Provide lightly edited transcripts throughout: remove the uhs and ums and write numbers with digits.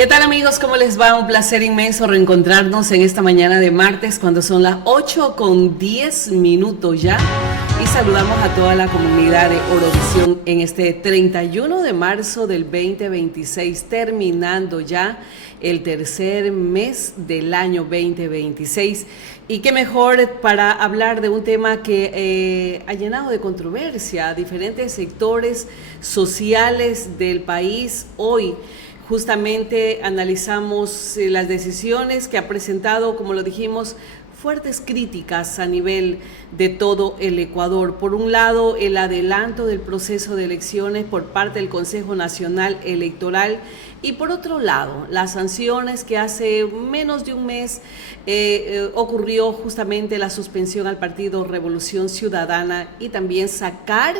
¿Qué tal, amigos? ¿Cómo les va? Un placer inmenso reencontrarnos en esta mañana de martes cuando son las 8:10 ya, y saludamos a toda la comunidad de Orovisión en este 31 de marzo del 2026, terminando ya el tercer mes del año 2026. Y qué mejor para hablar de un tema que ha llenado de controversia a diferentes sectores sociales del país. Hoy justamente analizamos las decisiones que ha presentado, como lo dijimos, fuertes críticas a nivel de todo el Ecuador. Por un lado, el adelanto del proceso de elecciones por parte del Consejo Nacional Electoral, y por otro lado, las sanciones que hace menos de un mes ocurrió justamente la suspensión al partido Revolución Ciudadana y también sacar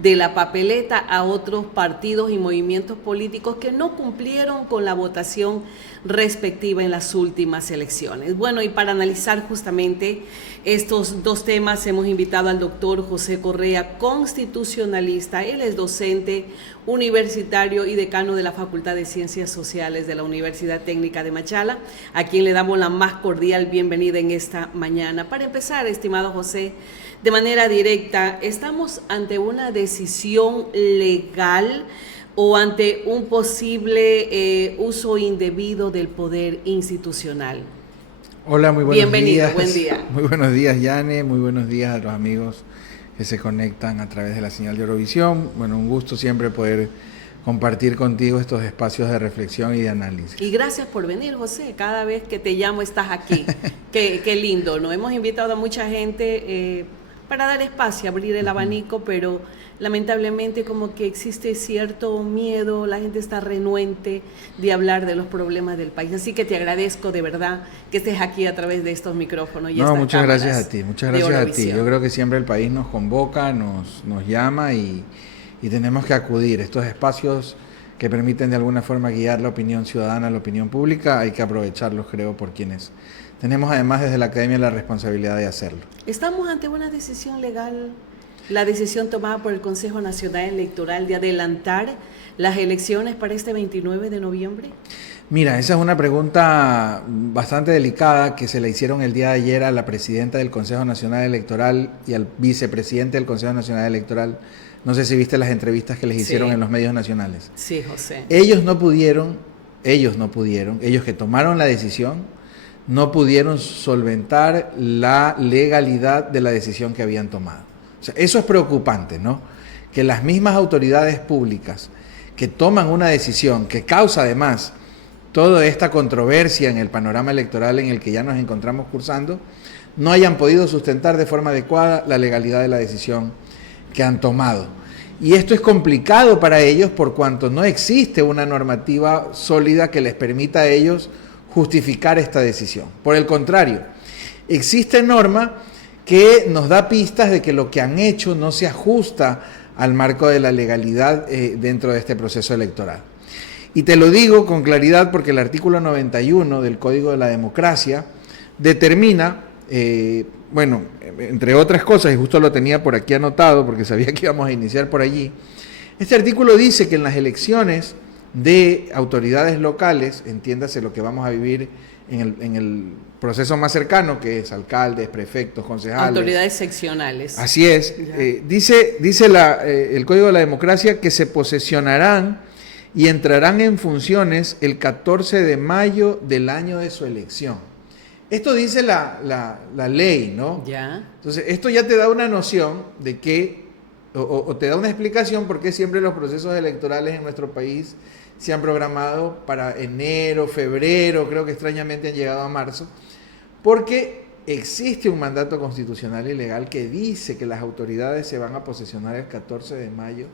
de la papeleta a otros partidos y movimientos políticos que no cumplieron con la votación respectiva en las últimas elecciones. Bueno, y para analizar justamente estos dos temas hemos invitado al doctor José Correa, constitucionalista. Él es docente universitario y decano de la Facultad de Ciencias Sociales de la Universidad Técnica de Machala, a quien le damos la más cordial bienvenida en esta mañana. Para empezar, estimado José, de manera directa, ¿estamos ante una decisión legal o ante un posible uso indebido del poder institucional? Hola, muy buenos días. Bienvenido, buen día. Muy buenos días, Yane, muy buenos días a los amigos que se conectan a través de la señal de Orovisión. Bueno, un gusto siempre poder compartir contigo estos espacios de reflexión y de análisis. Y gracias por venir, José. Cada vez que te llamo estás aquí. Qué lindo, ¿no? Hemos invitado a mucha gente para dar espacio, abrir el abanico, pero lamentablemente como que existe cierto miedo, la gente está renuente de hablar de los problemas del país. Así que te agradezco de verdad que estés aquí a través de estos micrófonos. Y muchas gracias a ti, muchas gracias a ti. Yo creo que siempre el país nos convoca, nos llama y tenemos que acudir. Estos espacios que permiten de alguna forma guiar la opinión ciudadana, la opinión pública, hay que aprovecharlos, creo, por quienes tenemos además desde la academia la responsabilidad de hacerlo. ¿Estamos ante una decisión legal, la decisión tomada por el Consejo Nacional Electoral de adelantar las elecciones para este 29 de noviembre? Mira, esa es una pregunta bastante delicada que se le hicieron el día de ayer a la presidenta del Consejo Nacional Electoral y al vicepresidente del Consejo Nacional Electoral. No sé si viste las entrevistas que les hicieron en los medios nacionales. Sí, José. Ellos que tomaron la decisión, no pudieron solventar la legalidad de la decisión que habían tomado. O sea, eso es preocupante, ¿no? Que las mismas autoridades públicas que toman una decisión que causa además toda esta controversia en el panorama electoral en el que ya nos encontramos cursando, no hayan podido sustentar de forma adecuada la legalidad de la decisión que han tomado. Y esto es complicado para ellos por cuanto no existe una normativa sólida que les permita a ellos justificar esta decisión. Por el contrario, existe norma que nos da pistas de que lo que han hecho no se ajusta al marco de la legalidad dentro de este proceso electoral. Y te lo digo con claridad porque el artículo 91 del Código de la Democracia determina, entre otras cosas, y justo lo tenía por aquí anotado porque sabía que íbamos a iniciar por allí, este artículo dice que en las elecciones de autoridades locales, entiéndase lo que vamos a vivir en el proceso más cercano, que es alcaldes, prefectos, concejales. Autoridades seccionales. Así es. Dice el Código de la Democracia que se posesionarán y entrarán en funciones el 14 de mayo del año de su elección. Esto dice la ley, ¿no? Ya. Entonces, esto ya te da una noción de que, o te da una explicación por qué siempre los procesos electorales en nuestro país se han programado para enero, febrero, creo que extrañamente han llegado a marzo, porque existe un mandato constitucional y legal que dice que las autoridades se van a posesionar el 14 de mayo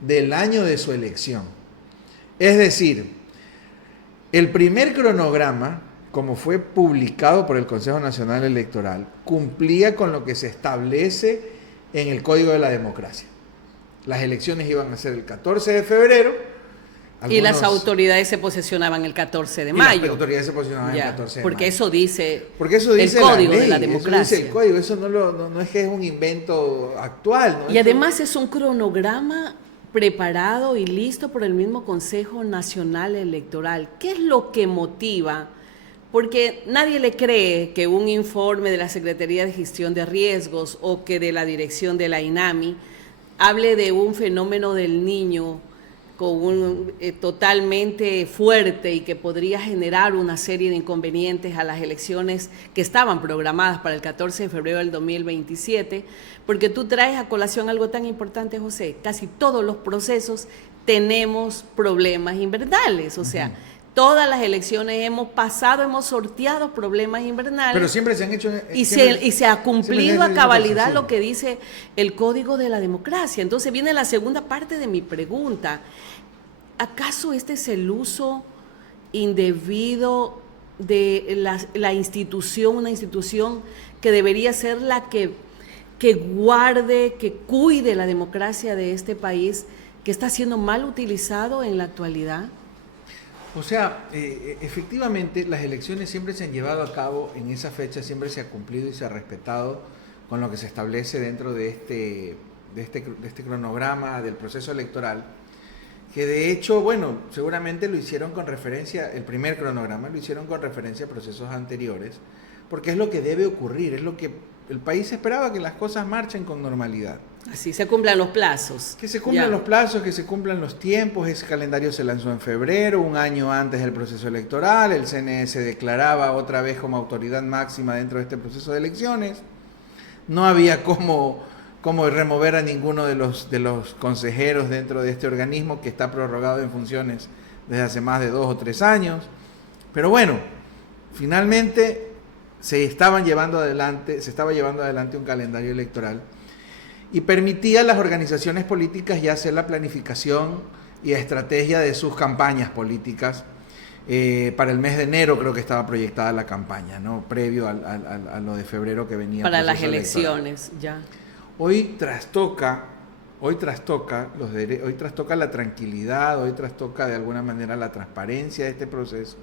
del año de su elección. Es decir, el primer cronograma, como fue publicado por el Consejo Nacional Electoral, cumplía con lo que se establece en el Código de la Democracia. Las elecciones iban a ser el 14 de febrero. Y las autoridades se posesionaban el 14 de mayo. Las autoridades se posesionaban el 14 de porque mayo. Eso dice el Código la ley, de la Democracia. Eso dice el Código, eso no es que es un invento actual, ¿no? Y además es un cronograma preparado y listo por el mismo Consejo Nacional Electoral. ¿Qué es lo que motiva? Porque nadie le cree que un informe de la Secretaría de Gestión de Riesgos o que de la dirección de la INAMI hable de un fenómeno del niño totalmente fuerte y que podría generar una serie de inconvenientes a las elecciones que estaban programadas para el 14 de febrero del 2027, porque tú traes a colación algo tan importante, José. Casi todos los procesos tenemos problemas invernales, o sea, todas las elecciones hemos sorteado problemas invernales. Pero siempre se han hecho... Y se ha cumplido a cabalidad lo que dice el Código de la Democracia. Entonces viene la segunda parte de mi pregunta. ¿Acaso este es el uso indebido de la institución, una institución que debería ser la que guarde, que cuide la democracia de este país, que está siendo mal utilizado en la actualidad? O sea, efectivamente las elecciones siempre se han llevado a cabo en esa fecha, siempre se ha cumplido y se ha respetado con lo que se establece dentro de este cronograma del proceso electoral, que de hecho, bueno, seguramente lo hicieron con referencia, el primer cronograma lo hicieron con referencia a procesos anteriores, porque es lo que debe ocurrir, es lo que el país esperaba, que las cosas marchen con normalidad. Así se cumplan los plazos. Que se cumplan los plazos, que se cumplan los tiempos. Ese calendario se lanzó en febrero, un año antes del proceso electoral. El CNE se declaraba otra vez como autoridad máxima dentro de este proceso de elecciones. No había cómo remover a ninguno de los consejeros dentro de este organismo que está prorrogado en funciones desde hace más de 2 o 3 años. Pero bueno, finalmente se estaba llevando adelante un calendario electoral y permitía a las organizaciones políticas ya hacer la planificación y estrategia de sus campañas políticas. Para el mes de enero creo que estaba proyectada la campaña, ¿no? Previo a lo de febrero que venía. Para las elecciones, ya. Hoy trastoca la tranquilidad, hoy trastoca de alguna manera la transparencia de este proceso,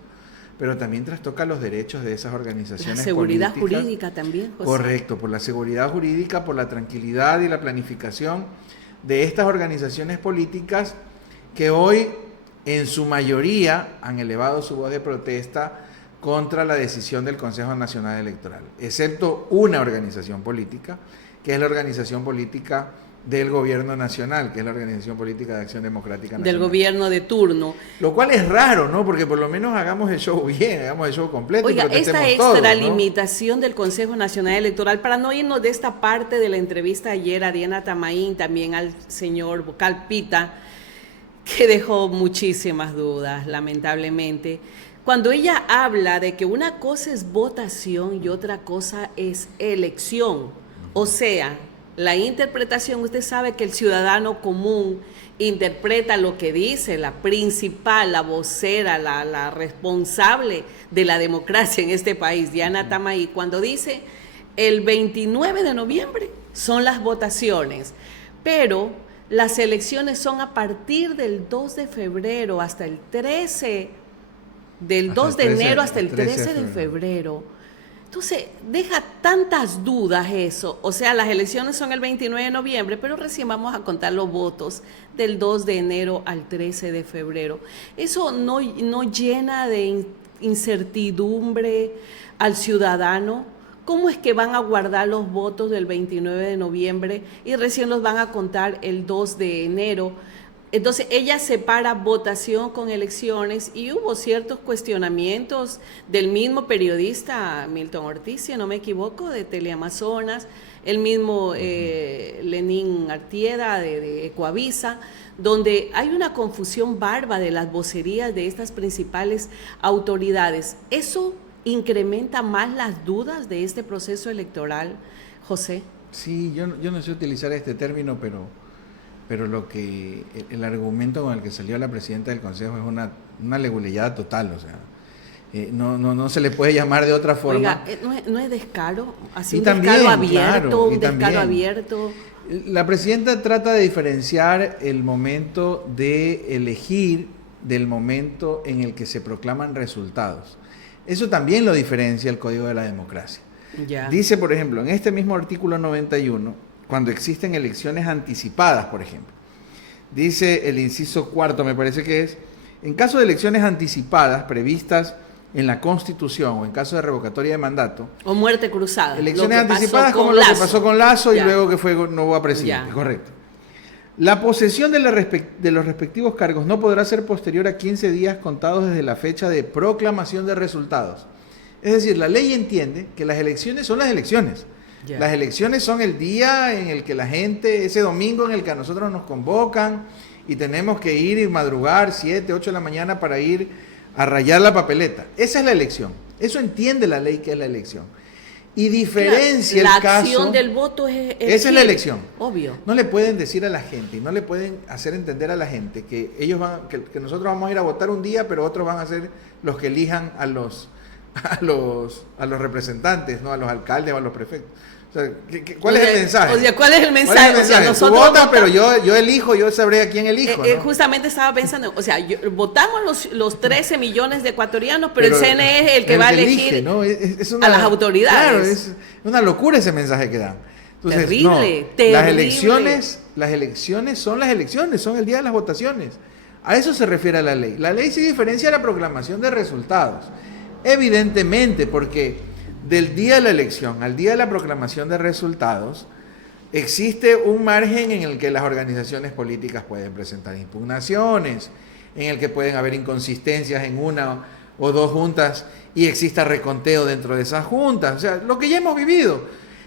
pero también trastoca los derechos de esas organizaciones. La seguridad políticas. Jurídica también, José. Correcto, por la seguridad jurídica, por la tranquilidad y la planificación de estas organizaciones políticas que hoy en su mayoría han elevado su voz de protesta contra la decisión del Consejo Nacional Electoral, excepto una organización política, que es la organización política del gobierno nacional, que es la Organización Política de Acción Democrática Nacional. Del gobierno de turno. Lo cual es raro, ¿no? Porque por lo menos hagamos el show bien, hagamos el show completo. Oiga, y esta todos, extralimitación, ¿no?, del Consejo Nacional Electoral, para no irnos de esta parte de la entrevista ayer a Diana Tamaín, también al señor Vocal Pita, que dejó muchísimas dudas, lamentablemente. Cuando ella habla de que una cosa es votación y otra cosa es elección, o sea, la interpretación, usted sabe que el ciudadano común interpreta lo que dice la principal, la vocera, la responsable de la democracia en este país, Diana Tamaí, cuando dice el 29 de noviembre son las votaciones, pero las elecciones son a partir del 2 de febrero hasta el 13, del 2 de enero hasta el 13 de febrero. Entonces, deja tantas dudas eso. O sea, las elecciones son el 29 de noviembre, pero recién vamos a contar los votos del 2 de enero al 13 de febrero. Eso no llena de incertidumbre al ciudadano. ¿Cómo es que van a guardar los votos del 29 de noviembre y recién los van a contar el 2 de enero? Entonces, ella separa votación con elecciones y hubo ciertos cuestionamientos del mismo periodista Milton Ortiz, si no me equivoco, de Teleamazonas, el mismo Lenín Artieda de Ecoavisa, donde hay una confusión bárbara de las vocerías de estas principales autoridades. ¿Eso incrementa más las dudas de este proceso electoral, José? Sí, yo no sé utilizar este término, pero el argumento con el que salió la presidenta del Consejo es una leguleyada total, o sea, no se le puede llamar de otra forma. Oiga, ¿no es descaro? Así un también, descaro abierto, claro, un descaro abierto. La presidenta trata de diferenciar el momento de elegir del momento en el que se proclaman resultados. Eso también lo diferencia el Código de la Democracia. Ya. Dice, por ejemplo, en este mismo artículo 91, cuando existen elecciones anticipadas, por ejemplo, Dice el inciso cuarto, me parece que es, en caso de elecciones anticipadas previstas en la Constitución o en caso de revocatoria de mandato. O muerte cruzada. Elecciones anticipadas como lo que pasó con Lasso y luego que fue nuevo a presidente, correcto. La posesión de los respectivos cargos no podrá ser posterior a 15 días contados desde la fecha de proclamación de resultados. Es decir, la ley entiende que las elecciones son las elecciones. Las elecciones son el día en el que la gente, ese domingo en el que a nosotros nos convocan y tenemos que ir y madrugar 7, 8 de la mañana para ir a rayar la papeleta. Esa es la elección. Eso entiende la ley que es la elección. Y diferencia la el caso. La acción del voto es esa es la elección. Obvio. No le pueden decir a la gente, no le pueden hacer entender a la gente que ellos que nosotros vamos a ir a votar un día, pero otros van a ser los que elijan a los representantes, ¿no? A los alcaldes o a los prefectos. O sea, ¿cuál es el mensaje? O sea, ¿cuál es el mensaje? O sea, nosotros tú votas, pero yo elijo, yo sabré a quién elijo, ¿no? Justamente estaba pensando, o sea, votamos los 13 millones de ecuatorianos, pero el CNE es el que va a elegir elige, ¿no? a las autoridades. Claro, es una locura ese mensaje que dan. Entonces, terrible. Las elecciones son las elecciones, son el día de las votaciones. A eso se refiere la ley. La ley sí diferencia la proclamación de resultados. Evidentemente, porque del día de la elección al día de la proclamación de resultados, existe un margen en el que las organizaciones políticas pueden presentar impugnaciones, en el que pueden haber inconsistencias en una o dos juntas y exista reconteo dentro de esas juntas. O sea, lo que ya hemos vivido,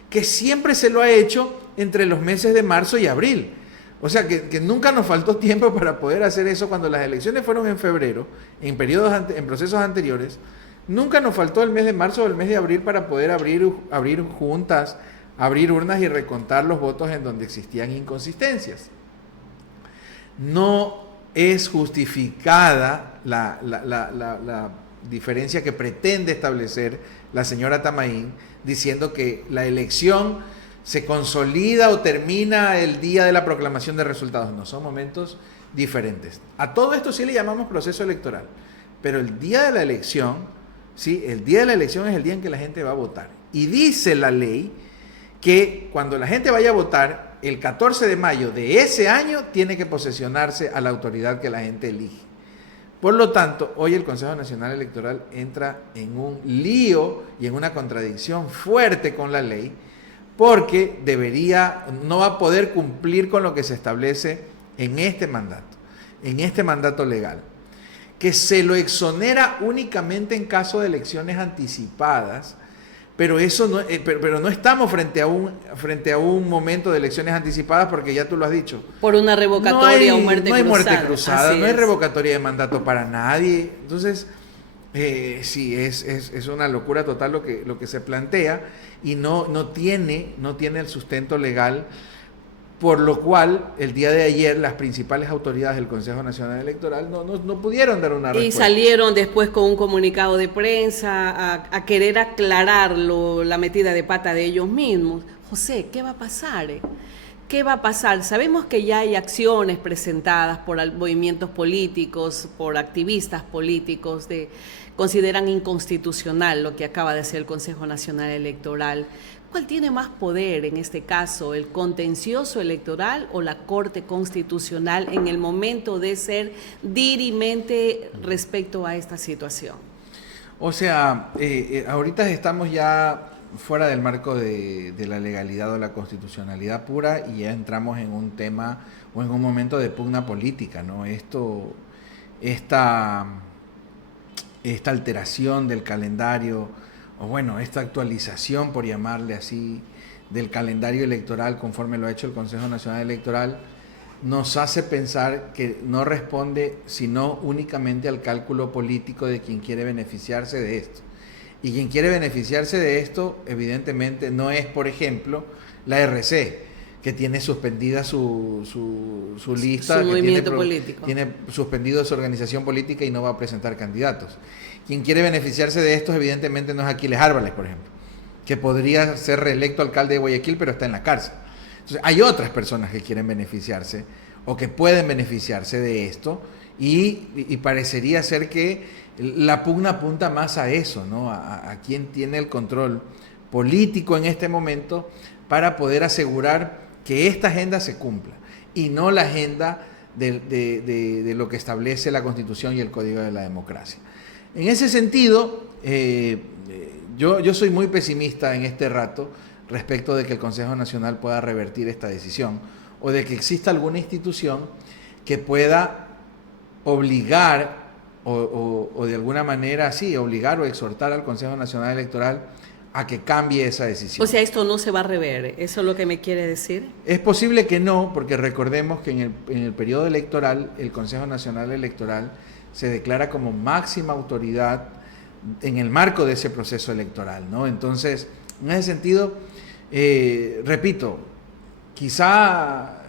que siempre se lo ha hecho entre los meses de marzo y abril. O sea, que nunca nos faltó tiempo para poder hacer eso cuando las elecciones fueron en febrero, en procesos anteriores. Nunca nos faltó el mes de marzo o el mes de abril para poder abrir juntas, abrir urnas y recontar los votos en donde existían inconsistencias. No es justificada la diferencia que pretende establecer la señora Tamaín, diciendo que la elección se consolida o termina el día de la proclamación de resultados. No, son momentos diferentes. A todo esto sí le llamamos proceso electoral, pero el día de la elección, ¿sí? El día de la elección es el día en que la gente va a votar. Y dice la ley que cuando la gente vaya a votar, el 14 de mayo de ese año tiene que posesionarse a la autoridad que la gente elige. Por lo tanto, hoy el Consejo Nacional Electoral entra en un lío y en una contradicción fuerte con la ley, porque no va a poder cumplir con lo que se establece en este mandato legal, que se lo exonera únicamente en caso de elecciones anticipadas, pero eso no, pero no estamos frente a un momento de elecciones anticipadas, porque ya tú lo has dicho. Por una revocatoria o muerte cruzada. No hay muerte cruzada, no hay revocatoria de mandato para nadie. Entonces, sí, es una locura total lo que se plantea y no tiene el sustento legal. Por lo cual, el día de ayer, las principales autoridades del Consejo Nacional Electoral no pudieron dar una respuesta. Y salieron después con un comunicado de prensa a querer aclarar la metida de pata de ellos mismos. José, ¿qué va a pasar? ¿Qué va a pasar? Sabemos que ya hay acciones presentadas por movimientos políticos, por activistas políticos, consideran inconstitucional lo que acaba de hacer el Consejo Nacional Electoral. ¿Cuál tiene más poder en este caso, el contencioso electoral o la Corte Constitucional en el momento de ser dirimente respecto a esta situación? O sea, ahorita estamos ya fuera del marco de la legalidad o la constitucionalidad pura y ya entramos en un tema o en un momento de pugna política, ¿no? Esta alteración del calendario, o bueno, esta actualización, por llamarle así, del calendario electoral conforme lo ha hecho el Consejo Nacional Electoral, nos hace pensar que no responde sino únicamente al cálculo político de quien quiere beneficiarse de esto. Y quien quiere beneficiarse de esto, evidentemente, no es, por ejemplo, la RC, que tiene suspendida su lista, su movimiento político. Tiene suspendido su organización política y no va a presentar candidatos. Quien quiere beneficiarse de esto, evidentemente, no es Aquiles Árboles, por ejemplo, que podría ser reelecto alcalde de Guayaquil, pero está en la cárcel. Entonces, hay otras personas que quieren beneficiarse o que pueden beneficiarse de esto y parecería ser que la pugna apunta más a eso, ¿no? A quien tiene el control político en este momento para poder asegurar que esta agenda se cumpla y no la agenda de lo que establece la Constitución y el Código de la Democracia. En ese sentido, yo soy muy pesimista en este rato respecto de que el Consejo Nacional pueda revertir esta decisión o de que exista alguna institución que pueda obligar o de alguna manera, sí, obligar o exhortar al Consejo Nacional Electoral a que cambie esa decisión. O sea, esto no se va a rever, ¿eso es lo que me quiere decir? Es posible que no, porque recordemos que en el periodo electoral, el Consejo Nacional Electoral se declara como máxima autoridad en el marco de ese proceso electoral, ¿no? Entonces, en ese sentido, repito, quizá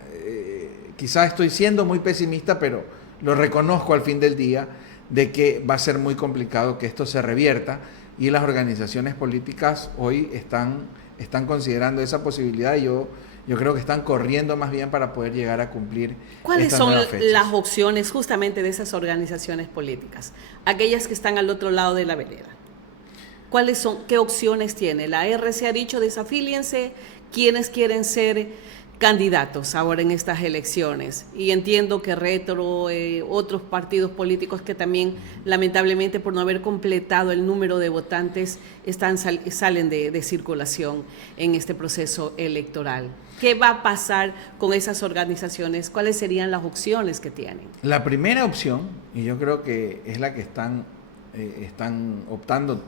estoy siendo muy pesimista, pero lo reconozco al fin del día, de que va a ser muy complicado que esto se revierta, y las organizaciones políticas hoy están considerando esa posibilidad, y yo creo que están corriendo más bien para poder llegar a cumplir. ¿Cuáles son las opciones justamente de esas organizaciones políticas? Aquellas que están al otro lado de la vereda. ¿Cuáles son, qué opciones tiene? La RC ha dicho desafíliense, ¿quiénes quieren ser candidatos ahora en estas elecciones? Y entiendo que Retro, otros partidos políticos que también lamentablemente por no haber completado el número de votantes salen de circulación en este proceso electoral. ¿Qué va a pasar con esas organizaciones? ¿Cuáles serían las opciones que tienen? La primera opción, y yo creo que es la que están optando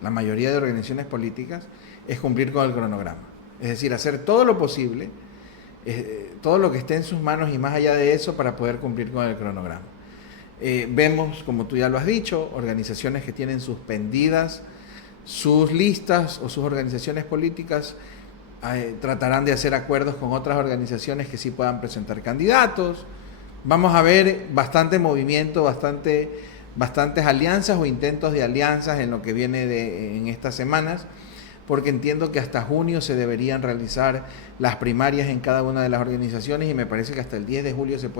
la mayoría de organizaciones políticas, es cumplir con el cronograma. Es decir, hacer todo lo posible, todo lo que esté en sus manos y más allá de eso para poder cumplir con el cronograma. Vemos, como tú ya lo has dicho, organizaciones que tienen suspendidas sus listas o sus organizaciones políticas, tratarán de hacer acuerdos con otras organizaciones que sí puedan presentar candidatos. Vamos a ver bastante movimiento, bastantes alianzas o intentos de alianzas en lo que viene en estas semanas, porque entiendo que hasta junio se deberían realizar las primarias en cada una de las organizaciones y me parece que hasta el 10 de julio se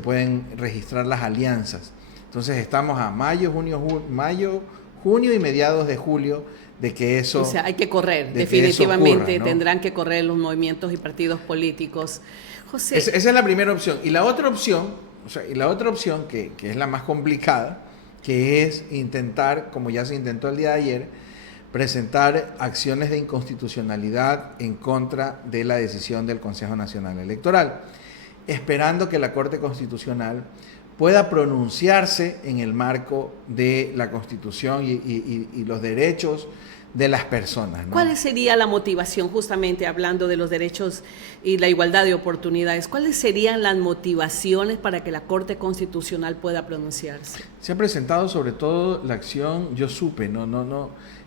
pueden registrar las alianzas. Entonces estamos a mayo, junio y mediados de julio de que eso... O sea, hay que correr, definitivamente ocurra, ¿no? Tendrán que correr los movimientos y partidos políticos. José. Esa es la primera opción. Y la otra opción, que es la más complicada, que es intentar, como ya se intentó el día de ayer, presentar acciones de inconstitucionalidad en contra de la decisión del Consejo Nacional Electoral, esperando que la Corte Constitucional pueda pronunciarse en el marco de la Constitución y los derechos de las personas, ¿no? ¿Cuál sería la motivación, justamente hablando de los derechos y la igualdad de oportunidades? ¿Cuáles serían las motivaciones para que la Corte Constitucional pueda pronunciarse? Se ha presentado sobre todo la acción, yo supe,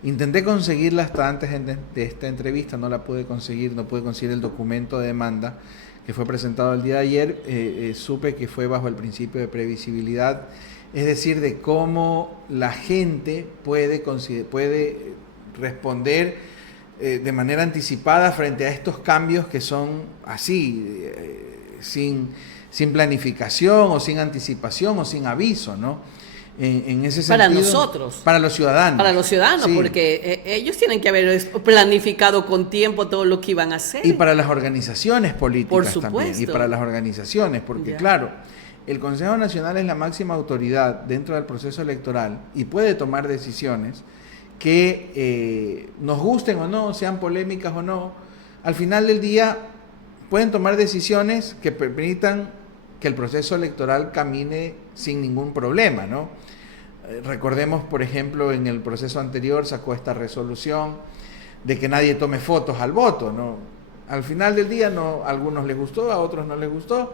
intenté conseguirla hasta antes de esta entrevista, no pude conseguir el documento de demanda que fue presentado el día de ayer. Supe que fue bajo el principio de previsibilidad, es decir, de cómo la gente puede responder de manera anticipada frente a estos cambios que son así, sin planificación o sin anticipación o sin aviso, ¿no? En ese sentido, para nosotros. Para los ciudadanos. Para los ciudadanos, sí. Porque ellos tienen que haber planificado con tiempo todo lo que iban a hacer. Y para las organizaciones políticas por supuesto. También. Y para las organizaciones, porque claro, el Consejo Nacional es la máxima autoridad dentro del proceso electoral y puede tomar decisiones que nos gusten o no, sean polémicas o no. Al final del día pueden tomar decisiones que permitan que el proceso electoral camine sin ningún problema, ¿no? Recordemos, por ejemplo, en el proceso anterior sacó esta resolución de que nadie tome fotos al voto, ¿no? Al final del día a algunos les gustó, a otros no les gustó,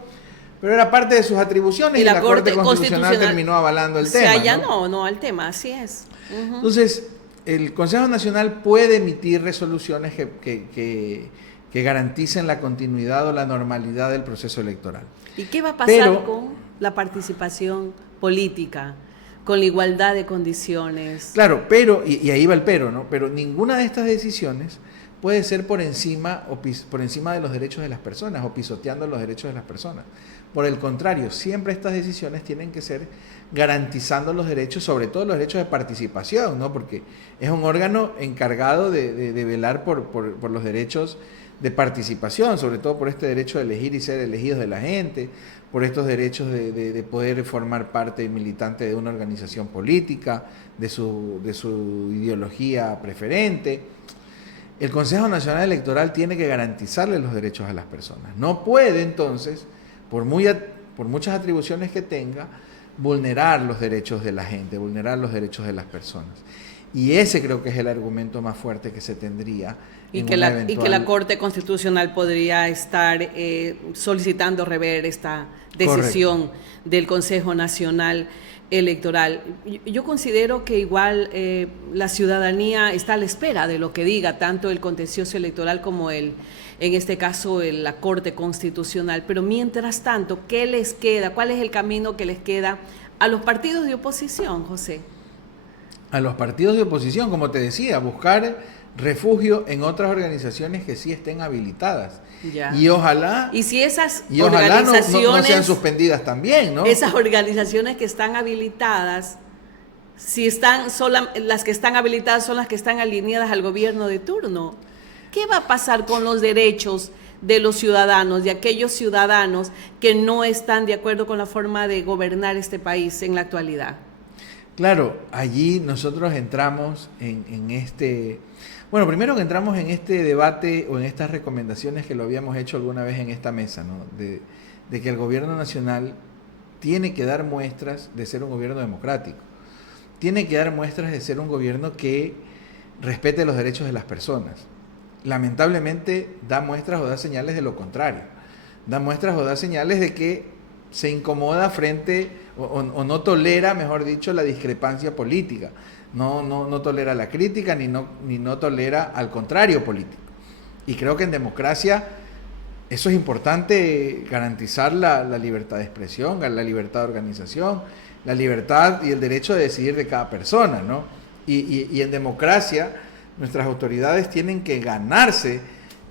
pero era parte de sus atribuciones y la Corte Constitucional terminó avalando el tema. O sea, ya no al tema, así es. Uh-huh. Entonces, el Consejo Nacional puede emitir resoluciones que garanticen la continuidad o la normalidad del proceso electoral. ¿Y qué va a pasar con la participación política, con la igualdad de condiciones? Claro, y ahí va el pero, ¿no? Pero ninguna de estas decisiones puede ser por encima de los derechos de las personas o pisoteando los derechos de las personas. Por el contrario, siempre estas decisiones tienen que ser garantizando los derechos, sobre todo los derechos de participación, ¿no? Porque es un órgano encargado de velar por los derechos de participación, sobre todo por este derecho de elegir y ser elegidos de la gente, por estos derechos de poder formar parte militante de una organización política, de su ideología preferente. El Consejo Nacional Electoral tiene que garantizarle los derechos a las personas. No puede entonces, por muchas atribuciones que tenga, vulnerar los derechos de la gente, vulnerar los derechos de las personas. Y ese creo que es el argumento más fuerte que se tendría. Y que la Corte Constitucional podría estar solicitando rever esta decisión Correcto. del Consejo Nacional Electoral. Yo considero que igual la ciudadanía está a la espera de lo que diga tanto el contencioso electoral como en este caso la Corte Constitucional. Pero mientras tanto, ¿qué les queda? ¿Cuál es el camino que les queda a los partidos de oposición, José? A los partidos de oposición, como te decía, buscar refugio en otras organizaciones que sí estén habilitadas. Ya. Y ojalá, y si esas organizaciones no sean suspendidas también, ¿no? Esas organizaciones que están habilitadas, las que están habilitadas son las que están alineadas al gobierno de turno. ¿Qué va a pasar con los derechos de los ciudadanos, de aquellos ciudadanos que no están de acuerdo con la forma de gobernar este país en la actualidad? Claro, allí nosotros entramos en este... Bueno, primero que entramos en este debate o en estas recomendaciones que lo habíamos hecho alguna vez en esta mesa, ¿no? De que el gobierno nacional tiene que dar muestras de ser un gobierno democrático. Tiene que dar muestras de ser un gobierno que respete los derechos de las personas. Lamentablemente da muestras o da señales de lo contrario. Da muestras o da señales de que se incomoda frente o no tolera, mejor dicho, la discrepancia política. No tolera la crítica ni no tolera al contrario político. Y creo que en democracia eso es importante, garantizar la libertad de expresión, la libertad de organización, la libertad y el derecho de decidir de cada persona, ¿no? Y en democracia nuestras autoridades tienen que ganarse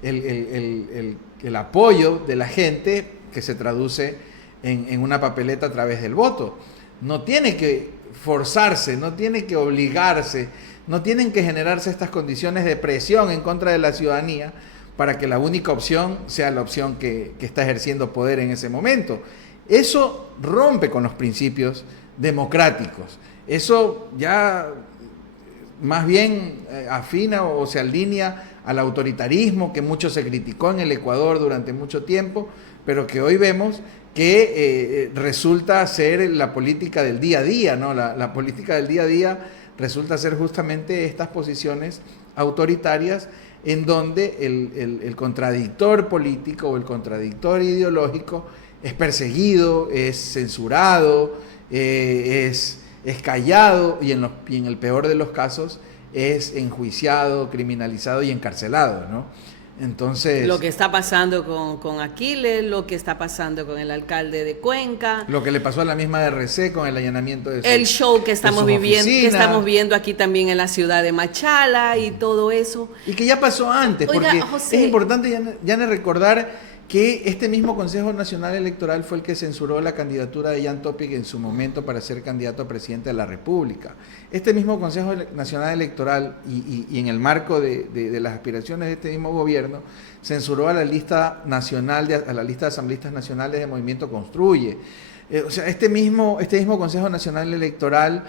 el apoyo de la gente, que se traduce en una papeleta a través del voto. No tiene que forzarse, no tiene que obligarse, no tienen que generarse estas condiciones de presión en contra de la ciudadanía para que la única opción sea la opción que está ejerciendo poder en ese momento. Eso rompe con los principios democráticos. Eso ya más bien afina o se alinea al autoritarismo que mucho se criticó en el Ecuador durante mucho tiempo, pero que hoy vemos que resulta ser la política del día a día, ¿no? La política del día a día resulta ser justamente estas posiciones autoritarias en donde el contradictor político o el contradictor ideológico es perseguido, es censurado, es callado y en el peor de los casos es enjuiciado, criminalizado y encarcelado, ¿no? Entonces, lo que está pasando con Aquiles, lo que está pasando con el alcalde de Cuenca, lo que le pasó a la misma RC con el allanamiento de el show que estamos viendo aquí también en la ciudad de Machala y todo eso. Y que ya pasó antes. Oiga, porque José, es importante ya recordar que este mismo Consejo Nacional Electoral fue el que censuró la candidatura de Jan Topic en su momento para ser candidato a presidente de la República. Este mismo Consejo Nacional Electoral y en el marco de las aspiraciones de este mismo gobierno censuró a la lista nacional a la lista de asambleístas nacionales de Movimiento Construye. O sea, este mismo Consejo Nacional Electoral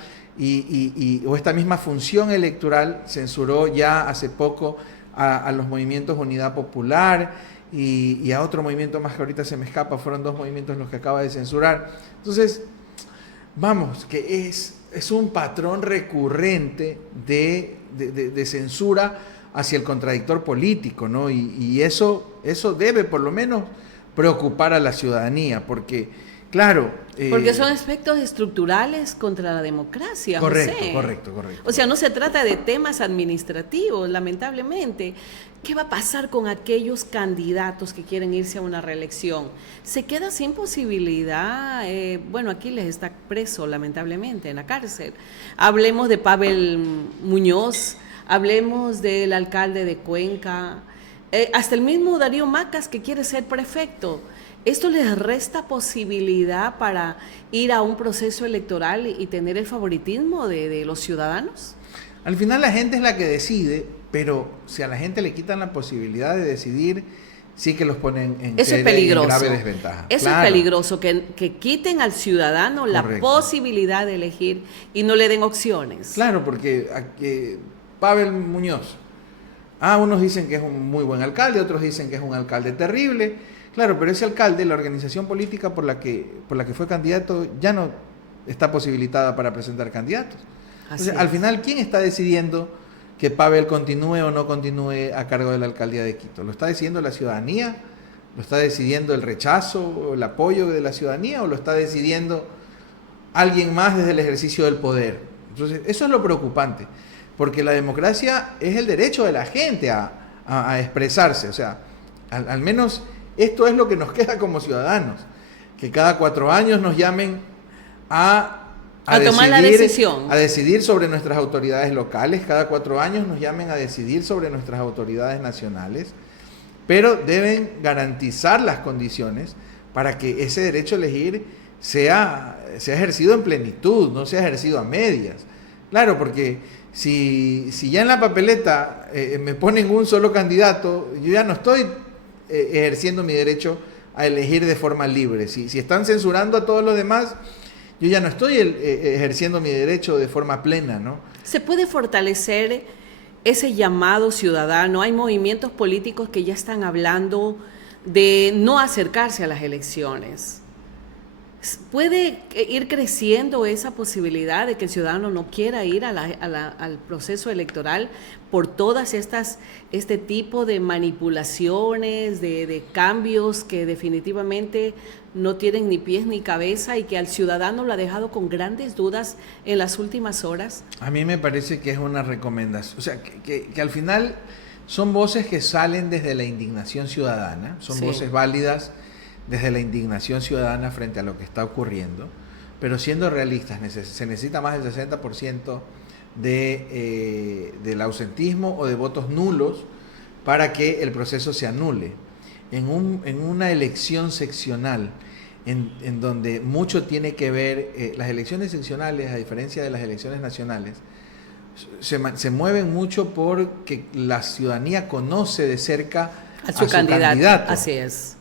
o esta misma función electoral censuró ya hace poco a los movimientos Unidad Popular y a otro movimiento más que ahorita se me escapa. Fueron dos movimientos los que acaba de censurar. Entonces, vamos, que es un patrón recurrente de censura hacia el contradictor político, ¿no? Y eso debe por lo menos preocupar a la ciudadanía, porque, claro... porque son aspectos estructurales contra la democracia, correcto, José. Correcto. O sea, no se trata de temas administrativos, lamentablemente. ¿Qué va a pasar con aquellos candidatos que quieren irse a una reelección? Se queda sin posibilidad. Bueno, Aquiles está preso, lamentablemente, en la cárcel. Hablemos de Pavel Muñoz, hablemos del alcalde de Cuenca, hasta el mismo Darío Macas, que quiere ser prefecto. ¿Esto les resta posibilidad para ir a un proceso electoral y tener el favoritismo de los ciudadanos? Al final la gente es la que decide, pero si a la gente le quitan la posibilidad de decidir, sí que los ponen en eso es peligroso. en grave desventaja. Eso Claro. es peligroso, que quiten al ciudadano la posibilidad de elegir y no le den opciones. Claro, porque Pavel Muñoz, unos dicen que es un muy buen alcalde, otros dicen que es un alcalde terrible. Claro, pero ese alcalde, la organización política por la que fue candidato, ya no está posibilitada para presentar candidatos. Entonces, al final, ¿quién está decidiendo que Pavel continúe o no continúe a cargo de la alcaldía de Quito? ¿Lo está decidiendo la ciudadanía? ¿Lo está decidiendo el rechazo o el apoyo de la ciudadanía? ¿O lo está decidiendo alguien más desde el ejercicio del poder? Entonces, eso es lo preocupante, porque la democracia es el derecho de la gente a expresarse. O sea, al menos esto es lo que nos queda como ciudadanos, que cada 4 años nos llamen a tomar la decisión. A decidir sobre nuestras autoridades locales, cada 4 años nos llamen a decidir sobre nuestras autoridades nacionales, pero deben garantizar las condiciones para que ese derecho a elegir sea ejercido en plenitud, no sea ejercido a medias. Claro, porque si ya en la papeleta me ponen un solo candidato, yo ya no estoy ejerciendo mi derecho a elegir de forma libre. Si están censurando a todos los demás, yo ya no estoy ejerciendo mi derecho de forma plena, ¿no? ¿Se puede fortalecer ese llamado ciudadano? Hay movimientos políticos que ya están hablando de no acercarse a las elecciones. ¿Puede ir creciendo esa posibilidad de que el ciudadano no quiera ir al proceso electoral por todas este tipo de manipulaciones, de cambios que definitivamente no tienen ni pies ni cabeza y que al ciudadano lo ha dejado con grandes dudas en las últimas horas? A mí me parece que es una recomendación, o sea, que al final son voces que salen desde la indignación ciudadana, son voces válidas desde la indignación ciudadana frente a lo que está ocurriendo, pero siendo realistas, se necesita más del 60% del ausentismo o de votos nulos para que el proceso se anule. En una elección seccional, en donde mucho tiene que ver, las elecciones seccionales, a diferencia de las elecciones nacionales, se mueven mucho porque la ciudadanía conoce de cerca a su candidato. Así es.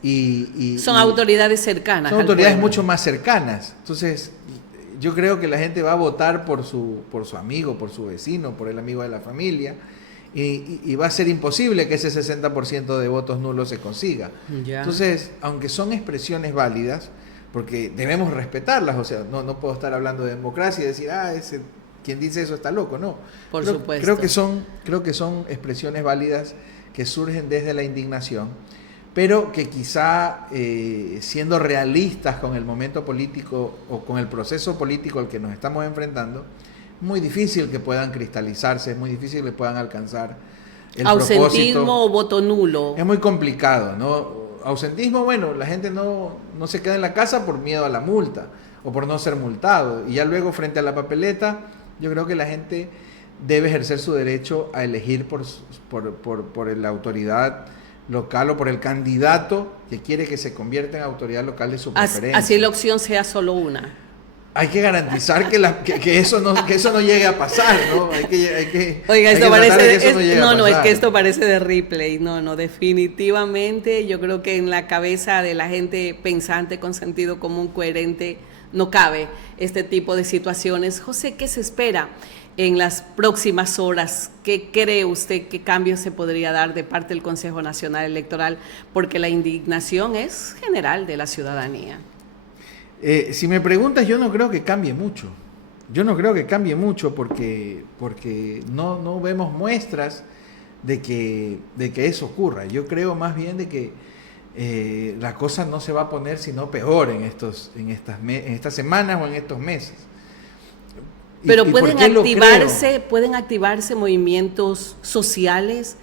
Son autoridades cercanas. Son autoridades mucho más cercanas. Entonces, yo creo que la gente va a votar por su amigo, por su vecino, por el amigo de la familia, y va a ser imposible que ese 60% de votos nulos se consiga. Ya. Entonces, aunque son expresiones válidas, porque debemos respetarlas, o sea, no puedo estar hablando de democracia y decir, quien dice eso está loco, no. Por supuesto. Creo que son expresiones válidas que surgen desde la indignación, pero que quizá siendo realistas con el momento político o con el proceso político al que nos estamos enfrentando, es muy difícil que puedan cristalizarse, es muy difícil que puedan alcanzar el ausentismo propósito. O voto nulo. Es muy complicado, ¿no? Ausentismo, bueno, la gente no se queda en la casa por miedo a la multa o por no ser multado, y ya luego frente a la papeleta, yo creo que la gente debe ejercer su derecho a elegir por la autoridad local o por el candidato que quiere que se convierta en autoridad local de su preferencia. Así la opción sea solo una. Hay que garantizar que eso no llegue a pasar, ¿no? Oiga, esto parece es que esto parece de replay. No, definitivamente yo creo que en la cabeza de la gente pensante con sentido común coherente no cabe este tipo de situaciones. José, ¿qué se espera en las próximas horas? ¿Qué cree usted qué cambio se podría dar de parte del Consejo Nacional Electoral? Porque la indignación es general de la ciudadanía. Si me preguntas, yo no creo que cambie mucho. Yo no creo que cambie mucho porque no vemos muestras de que eso ocurra. Yo creo más bien de que la cosa no se va a poner sino peor en estas semanas o en estos meses. Pero pueden activarse movimientos sociales,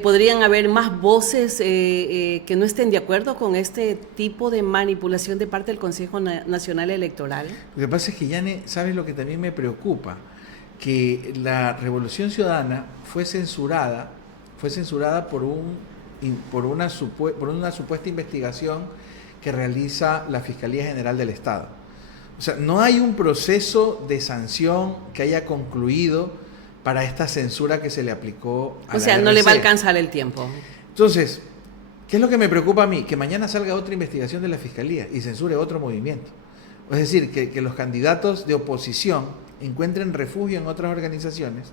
podrían haber más voces que no estén de acuerdo con este tipo de manipulación de parte del Consejo Nacional Electoral. Lo que pasa es que, Yane, ¿sabes lo que también me preocupa? Que la Revolución Ciudadana fue censurada por una supuesta investigación que realiza la Fiscalía General del Estado. O sea, no hay un proceso de sanción que haya concluido para esta censura que se le aplicó a la RC. O sea, no le va a alcanzar el tiempo. Entonces, ¿Qué es lo que me preocupa a mí? Que mañana salga otra investigación de la Fiscalía y censure otro movimiento. Es decir, que los candidatos de oposición encuentren refugio en otras organizaciones.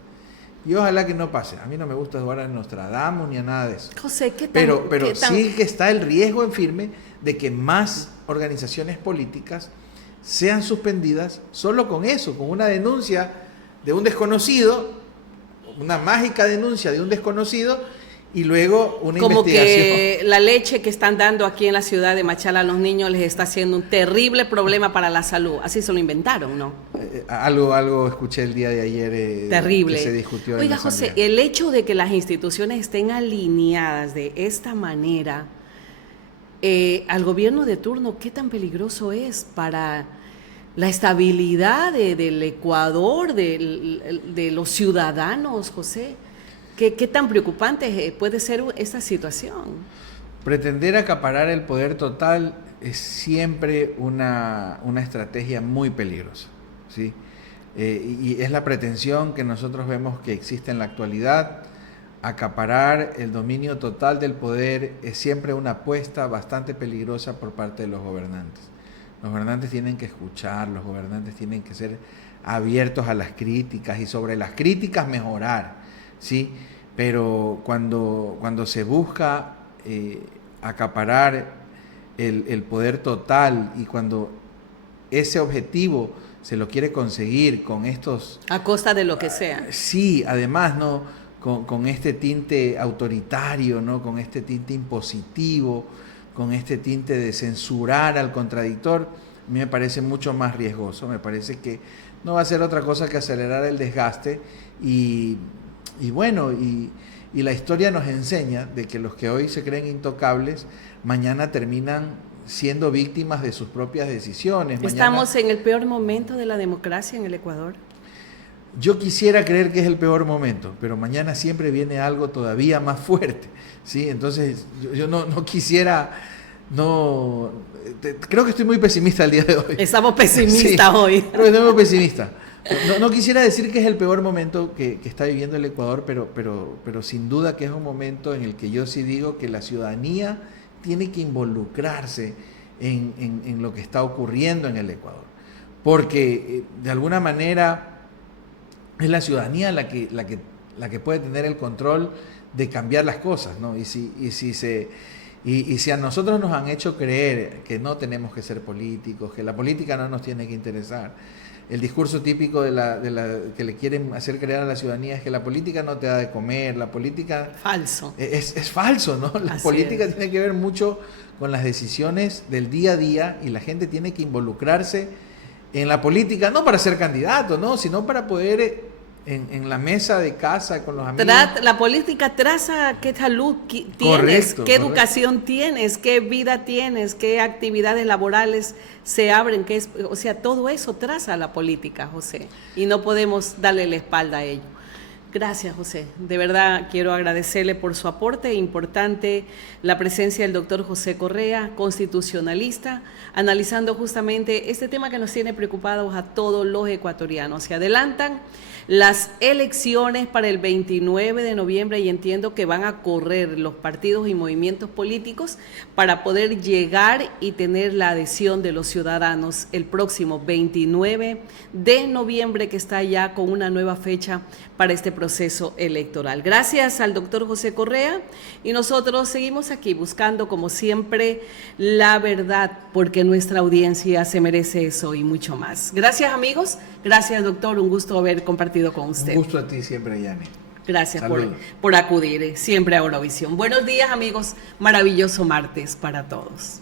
Y ojalá que no pase. A mí no me gusta jugar a Nostradamus ni a nada de eso. José, ¿qué tan, pero qué tan... sí que está el riesgo en firme de que más organizaciones políticas sean suspendidas solo con eso, con una denuncia de un desconocido, una mágica denuncia de un desconocido, y luego una como investigación. Que la leche que están dando aquí en la ciudad de Machala a los niños les está haciendo un terrible problema para la salud. Así se lo inventaron, ¿no? Algo escuché el día de ayer. Terrible. Que se discutió. Oiga, en la José, Asamblea. el hecho de que las instituciones estén alineadas de esta manera al gobierno de turno, ¿qué tan peligroso es para la estabilidad del Ecuador, de los ciudadanos, José? ¿Qué tan preocupante puede ser esta situación? Pretender acaparar el poder total es siempre una estrategia muy peligrosa, ¿sí? Y es la pretensión que nosotros vemos que existe en la actualidad. Acaparar el dominio total del poder es siempre una apuesta bastante peligrosa por parte de los gobernantes. Los gobernantes tienen que escuchar, los gobernantes tienen que ser abiertos a las críticas y sobre las críticas mejorar, ¿sí? Pero cuando se busca acaparar el poder total y cuando ese objetivo se lo quiere conseguir con estos... A costa de lo que sea. Sí, además, ¿no? Con este tinte autoritario, ¿no? Con este tinte impositivo, con este tinte de censurar al contradictor, a mí me parece mucho más riesgoso. Me parece que no va a ser otra cosa que acelerar el desgaste y la historia nos enseña de que los que hoy se creen intocables, mañana terminan siendo víctimas de sus propias decisiones. ¿Estamos en el peor momento de la democracia en el Ecuador? Yo quisiera creer que es el peor momento, pero mañana siempre viene algo todavía más fuerte, ¿sí? Entonces yo no quisiera... creo que estoy muy pesimista el día de hoy. Estamos pesimistas hoy. Creo que estoy muy pesimista. No quisiera decir que es el peor momento que está viviendo el Ecuador, pero sin duda que es un momento en el que yo sí digo que la ciudadanía tiene que involucrarse en lo que está ocurriendo en el Ecuador. Porque de alguna manera es la ciudadanía la que puede tener el control de cambiar las cosas, ¿no? Y si a nosotros nos han hecho creer que no tenemos que ser políticos, que la política no nos tiene que interesar, el discurso típico que le quieren hacer creer a la ciudadanía es que la política no te da de comer, la política... Falso. Es falso, ¿no? La Así política es. tiene que ver mucho con las decisiones del día a día y la gente tiene que involucrarse en la política, no para ser candidato, ¿no? Sino para poder en la mesa de casa con los amigos. La política traza qué salud tienes, Correcto, qué correcto. educación tienes, qué vida tienes, qué actividades laborales se abren, o sea, todo eso traza la política, José, y no podemos darle la espalda a ello. Gracias, José. De verdad quiero agradecerle por su aporte importante, la presencia del doctor José Correa, constitucionalista, analizando justamente este tema que nos tiene preocupados a todos los ecuatorianos. Se adelantan las elecciones para el 29 de noviembre y entiendo que van a correr los partidos y movimientos políticos para poder llegar y tener la adhesión de los ciudadanos el próximo 29 de noviembre, que está ya con una nueva fecha para este proceso electoral. Gracias al doctor José Correa y nosotros seguimos aquí buscando como siempre la verdad, porque nuestra audiencia se merece eso y mucho más. Gracias, amigos. Gracias, doctor. Un gusto haber compartido con usted. Un gusto a ti siempre, Yani. Gracias Saludos. por acudir siempre a Eurovisión. Buenos días, amigos. Maravilloso martes para todos.